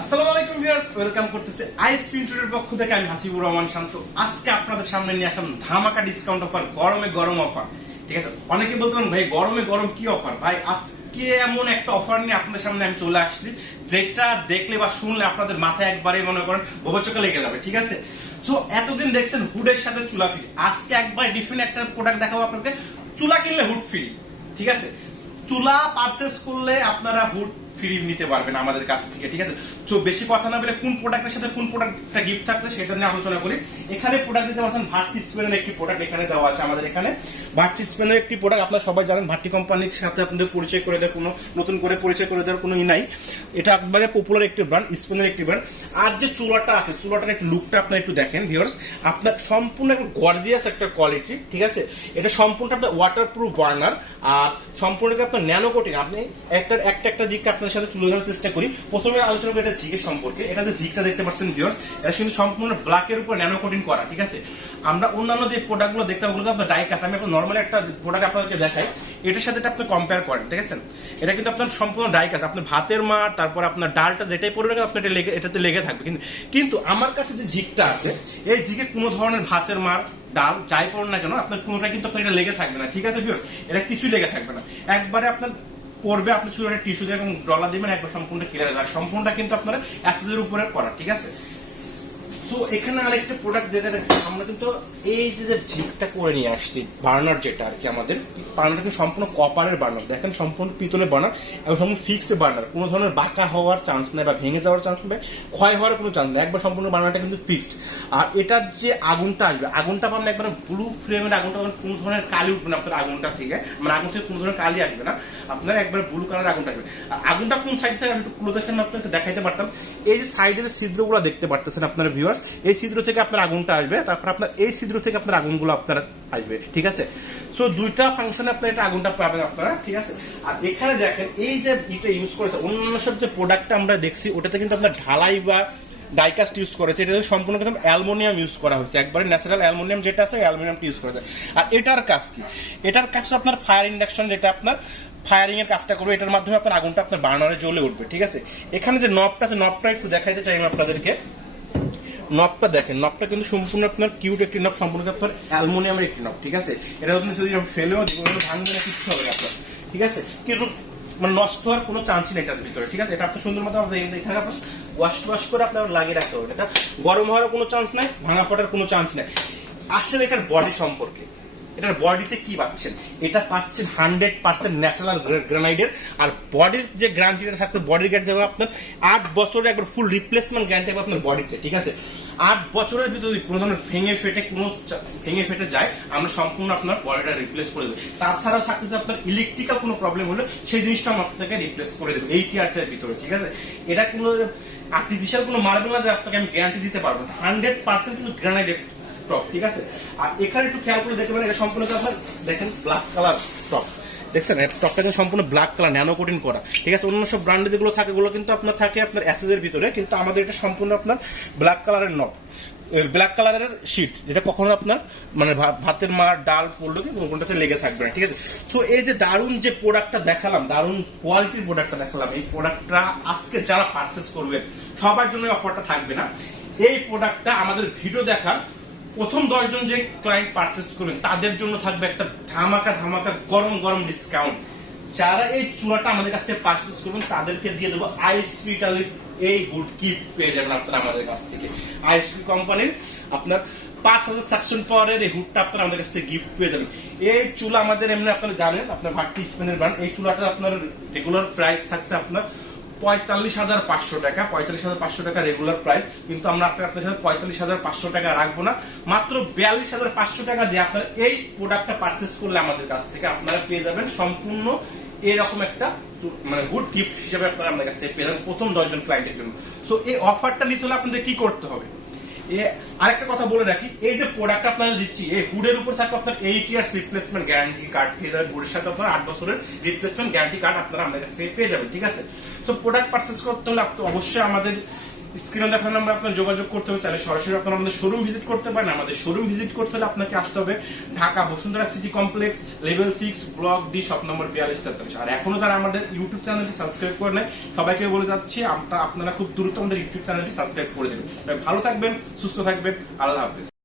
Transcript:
আসসালামু আলাইকুম viewers, welcome করতেছে আইসপিন টুডের পক্ষ থেকে। আমি হাসিবুর রহমান শান্ত। আজকে আপনাদের সামনে নিয়ে আসলাম ধামাকা ডিসকাউন্ট অফার, গরমে গরম অফার। ঠিক আছে, অনেকে বলতেন ভাই গরমে গরম কি অফার। ভাই আজকে এমন একটা অফার নিয়ে আপনাদের সামনে আমি চলে আসছি, যেটা দেখলে বা শুনলে আপনাদের মাথায় একবারে মনে করেন ভোবচকা লেগে যাবে। ঠিক আছে, সো এতদিন দেখছেন হুডের সাথে চুলা ফ্রি, আজকে একবার ডিফারেন্ট একটা প্রোডাক্ট দেখাবো আপনাদের। চুলা কিনলে হুড ফ্রি। ঠিক আছে, চুলা পারচেস করলে আপনারা হুড ফ্রি নিতে পারবেন আমাদের কাছ থেকে। ঠিক আছে, তো বেশি কথা না বলে কোন প্রোডাক্টের সাথে কোন প্রোডাক্টটা গিফট থাকবে সেটা নিয়ে আলোচনা করি। এখানে প্রোডাক্ট দিতে পারছেন ভার্টি স্পেনের একটি প্রোডাক্ট এখানে দেওয়া আছে আমাদের এখানে। ভার্টি স্পেনের একটি প্রোডাক্ট, আপনারা সবাই জানেন ভার্টি কোম্পানির সাথে আপনাদের পরিচয় করে দেওয়ার কোনো নতুন করে পরিচয় করে দেওয়ার কোনো নাই। এটা একবারে পপুলার একটি ব্র্যান্ড, স্পেনের একটি ব্র্যান্ড। আর যে চুলাটা আছে, চুলাটার একটু লুকটা আপনারা একটু দেখেন ভিউয়ার্স, আপনার সম্পূর্ণ একটা গর্জিয়াস একটা কোয়ালিটি। ঠিক আছে, এটা সম্পূর্ণ আপনার ওয়াটারপ্রুফ বার্নার আর সম্পূর্ণ আপনার ন্যানো কোটিং। আপনি একটা দিকটা আপনাদের সাথে তুলে ধরার চেষ্টা করি। প্রথমে আলোচনা করি এটা জিগের সম্পর্কে। এটা যে জিগটা দেখতে পাচ্ছেন ভিউয়ার্স, এটা কিন্তু সম্পূর্ণ ব্ল্যাকের উপর ন্যানো কোটিং করা। ঠিক আছে, আমরা অন্যান্য যে প্রোডাক্টগুলো দেখতে পাবো আপনার ডাই কাস্ট, আমি আপনার নর্মালি একটা প্রোডাক্ট আপনাদেরকে দেখাই, এটার সাথে আপনি কম্পেয়ার করেন। ঠিক আছে, এটা কিন্তু আপনার সম্পূর্ণ ডাই কাস্ট। আপনার ভাতের মার, তারপর আপনার ডালটা যেটাই পড়বে আপনার এটাতে লেগে থাকবে। কিন্তু আমার কাছে যে জিগটা আছে, এই জিগে কোনো ধরনের ভাতের মার, ডাল যাই পড়ুন না কেন আপনার কোনোটা কিন্তু আপনার এটা লেগে থাকবে না। ঠিক আছে ভিউয়ার্স, এটা কিছুই লেগে থাকবে না। একবারে আপনার পড়বে, আপনি শুধু একটা টিস্যু দিয়ে এবং ডলা দিবেন, একবার সম্পূর্ণ ক্লিয়ার। আর সম্পূর্ণটা কিন্তু আপনার অ্যাসেসের উপরে করা। ঠিক আছে, তো এখানে আরেকটা প্রোডাক্ট যেটা দেখছি, আমরা কিন্তু এই যে ঝিকটা করে নিয়ে আসছি বার্নার, যেটা আর কি আমাদের বার্নারটা কিন্তু সম্পূর্ণ কপারের বার্নার। দেখেন সম্পূর্ণ পিতলের বার্নার এবং সম্পূর্ণ ফিক্সড বার্নার, কোনো ধরনের বাঁকা হওয়ার চান্স নেই বা ভেঙে যাওয়ার চান্স নেই, ক্ষয় হওয়ার কোনো চান্স নেই। একবার সম্পূর্ণ বার্নারটা কিন্তু ফিক্সড। আর এটার যে আগুনটা আসবে, আগুনটা পাবেন একবার ব্লু ফ্লেমের আগুনটা, কোনো ধরনের কালি উঠবে না আপনার আগুনটা থেকে, মানে আগুন থেকে কোনো ধরনের কালি আসবে না, আপনার একবার ব্লু কালার আগুনটা আসবে। আর আগুনটা কোন সাইড থেকে আমি একটু ক্লোজের সামনে আপনাকে দেখাইতে পারতাম। এই যে সাইডে যে ছিদ্রগুলো দেখতে পারতেছেন আপনারা ভিউয়ার্স, এই ছিদ্র থেকে আপনার আগুনটা আসবে, তারপর আপনার এই ছিদ্র থেকে আপনার আগুনগুলো আপনার আসবে। ঠিক আছে, সো দুইটা ফাংশনে আপনার এটা আগুনটা পাবেন আপনারা। ঠিক আছে, আর এখানে দেখেন এই যে এটা ইউজ করেছে, অন্যান্য সব যে প্রোডাক্টটা আমরা দেখছি ওটাতে কিন্তু আপনার ঢালাই বা ডাইকাস্ট ইউজ করেছে, এটা সম্পূর্ণ কিন্তু অ্যালুমিনিয়াম ইউজ করা হয়েছে, একবারে ন্যাচারাল অ্যালুমিনিয়াম যেটা আছে অ্যালুমিনিয়ামটা ইউজ করেছে। আর এটার কাজ কি? এটার কাজ আপনার ফায়ার ইন্ডাকশন, যেটা আপনার ফায়ারিং এর কাজটা করবে, এটার মাধ্যমে আপনার আগুনটা আপনার বার্নারে জ্বলে উঠবে। ঠিক আছে, এখানে যে নবটা আছে, নবটা একটু দেখাইতে চাই আমি আপনাদেরকে। নবটা দেখেন, নবটা কিন্তু সম্পূর্ণ আপনার কিউট একটি নব, সম্পূর্ণ আপনার অ্যালুমিনিয়ামের একটি নব। ঠিক আছে, এটা আপনি যদি ফেলেও ভাঙবে না, কিচ্ছু হবে আপনার। ঠিক আছে, কিন্তু মানে নষ্ট হওয়ার কোনো চান্সই নেই এটার ভিতরে। ঠিক আছে, এটা আপনার সুন্দর মতো এখানে আপনার ওয়াশ করে আপনার লাগিয়ে রাখতে হবে। এটা গরম হওয়ার কোনো চান্স নাই, ভাঙা ফাটার কোনো চান্স নাই। আসলে এটার বডি সম্পর্কে, এটার বডিতে কি পাচ্ছেন? এটা পাচ্ছেন 100% ন্যাচারাল গ্রানাইটের। আর বডির যে গ্যারান্টিটা থাকবে, বডির গ্যারান্টি দেবে আপনার 8 বছরের একবার ফুল রিপ্লেসমেন্ট গ্যারান্টি হবে আপনার বডিতে। ঠিক আছে, 8 বছরের ভিতরে কোনো ধরনের ভেঙে ফেটে যায়, আমরা সম্পূর্ণ আপনার বডিটা রিপ্লেস করে দেবো। তাছাড়াও থাকতেছে আপনার ইলেকট্রিক্যাল কোনো প্রবলেম হলে সেই জিনিসটা আমরা আপনাকে রিপ্লেস করে দেবো 8 ইয়ার্স এর ভিতরে। ঠিক আছে, এটা কোনো আর্টিফিশিয়াল কোনো মার্বেল না যে আপনাকে আমি গ্যারান্টি দিতে পারবো, 100% কিন্তু গ্রানাইটের টপ। ঠিক আছে, আর এখানে একটু খেয়াল করে দেখতে পারেন, এটা সম্পূর্ণ আপনার দেখেন ব্ল্যাক কালার টপ, দেখছেন টপটা কিন্তু সম্পূর্ণ ব্ল্যাক কালার ন্যানো কোটিং করা। ঠিক আছে, অন্য সব ব্র্যান্ডে যেগুলো থাকে ওগুলো কিন্তু আপনার থাকে আপনার অ্যাসেসের ভিতরে, কিন্তু আমাদের এটা সম্পূর্ণ আপনার ব্ল্যাক কালারের নব, ব্ল্যাক কালারের শীট, যেটা কখনো আপনার মানে ভাতের মার ডাল পড়লো কিন্তু ওখানটাতে লেগে থাকবে না। ঠিক আছে, তো এই যে দারুণ যে প্রোডাক্টটা দেখালাম, দারুণ কোয়ালিটির প্রোডাক্টটা দেখালাম, এই প্রোডাক্টটা আজকে যারা পারচেস করবে সবার জন্য অফারটা থাকবে না। এই প্রোডাক্টটা আমাদের ভিডিও দেখার প্রথম 10 জন যে ক্লায়েন্ট পারচেস করবেন তাদের জন্য থাকবে একটা ধামাকা গরম গরম ডিসকাউন্ট। যারা এই চূড়াটা আমাদের কাছ থেকে পারচেস করবেন তাদেরকে দিয়ে দেবো আইএসপি টালির এই হুড গিফট পেয়ে যাবেন আপনারা আমাদের কাছ থেকে। আইএসপি কোম্পানির আপনার 5000 সাকশন পাওয়ারের এই হুডটা আপনারা আমাদের কাছ থেকে গিফট পেয়ে যাবেন। এই চুলা আমাদের এমনি আপনারা জানেন, আপনার ভার্টি স্পেনের ব্র্যান্ড। এই চুলাটা আপনার রেগুলার প্রাইস থাকছে আপনার 45,500 টাকা, 45,500 টাকা রেগুলার প্রাইস। কিন্তু আমরা আপনার সাথে 45,500 টাকা রাখবো না, মাত্র 42,500 টাকা দিয়ে আপনারা এই প্রোডাক্টটা পারচেস করলে আমাদের কাছ থেকে আপনারা পেয়ে যাবেন সম্পূর্ণ এরকম একটা মানে গুড গিফট হিসেবে আপনারা আমাদের কাছ থেকে পেয়ে যাবেন প্রথম 10 জন ক্লায়েন্টের জন্য। সো এই অফারটা নিতে হলে আপনাদের কি করতে হবে? আরেকটা কথা বলে রাখি, এই যে প্রোডাক্ট আপনাদের দিচ্ছি, এই হুডের উপর থাকবে আপনার 8 ইয়ার্স রিপ্লেসমেন্ট গ্যারান্টি কার্ড পেয়ে যাবেন। হুডের সাথে আপনার 8 বছরের রিপ্লেসমেন্ট গ্যারান্টি কার্ড আপনারা আমাদের কাছ থেকে পেয়ে যাবেন। ঠিক আছে, সো প্রোডাক্ট পারচেস করতে হলে আপনি অবশ্যই আমাদের স্ক্রিনে দেখানো নাম্বার আপনার যোগাযোগ করতে হবে। চাইলে সরাসরি আপনারা আমাদের শোরুম ভিজিট করতে পারেন। আমাদের শোরুম ভিজিট করতে হলে আপনাকে আসতে হবে Dhaka Bashundhara city complex, level 6, block D, shop number 4243। আর এখনো যারা আমাদের ইউটিউব চ্যানেলটি সাবস্ক্রাইব করে নেয় সবাইকে বলে যাচ্ছি আপনারা খুব দ্রুত আমাদের ইউটিউব চ্যানেলটি সাবস্ক্রাইব করে দেবেন। ভালো থাকবেন, সুস্থ থাকবেন, আল্লাহ হাফেজ।